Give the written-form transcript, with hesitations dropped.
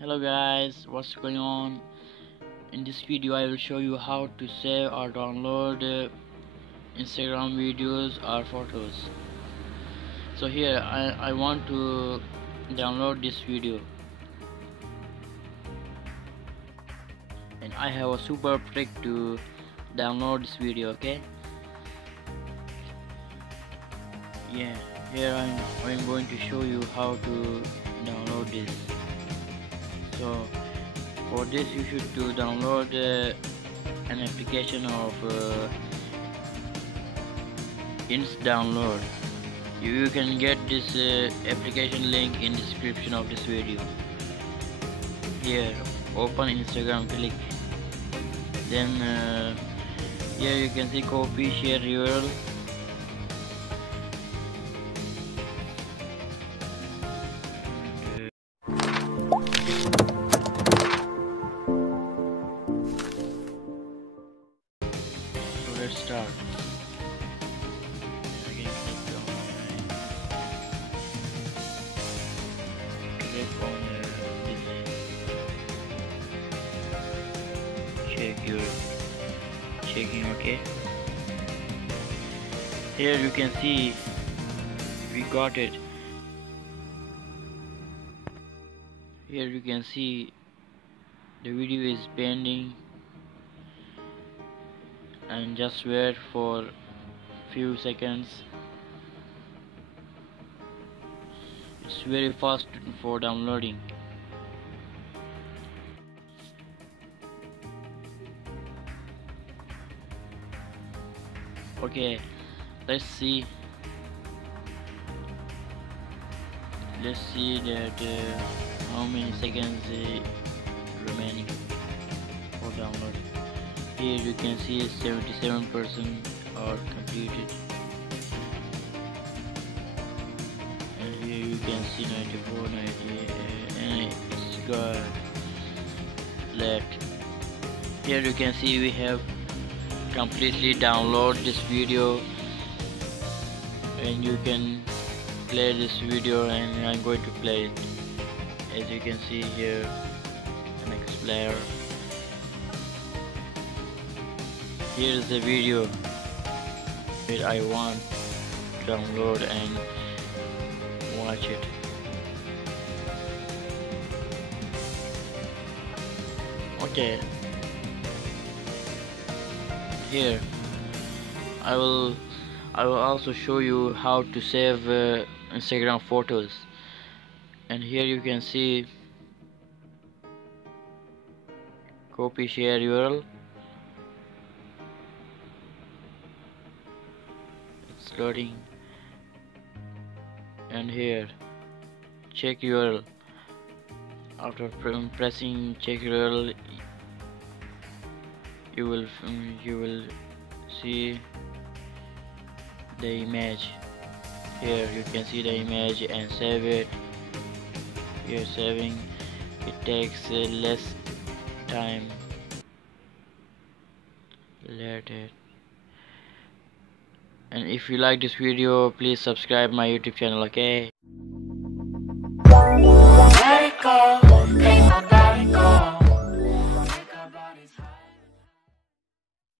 Hello guys, what's going on? In this video I will show you how to save or download Instagram videos or photos. So here I want to download this video, and I have a super trick to download this video. Okay, yeah, here I'm going to show you how to download this. So for this you should to download an application of Download. You can get this application link in description of this video. Here open Instagram, click, then here you can see copy share URL. So let's start. Again, click on this, check your checking. Okay, here you can see we got it. Here you can see the video is pending, and just wait for few seconds. It's very fast for downloading. Okay, let's see that how many seconds remaining for downloading. Here you can see 77% are completed, and here you can see 94, 90, and it's got left. Here you can see we have completely download this video, and you can play this video, and I'm going to play it. As you can see here, next player. Here's the video that I want to download and watch it. Okay, here I will also show you how to save Instagram photos, and here you can see copy share URL. It's loading, and here check URL. After pressing check URL, you will see the image. Here you can see the image and save it. Here saving, it takes less time. Let it. And if you like this video, please subscribe my YouTube channel. Okay, let it go.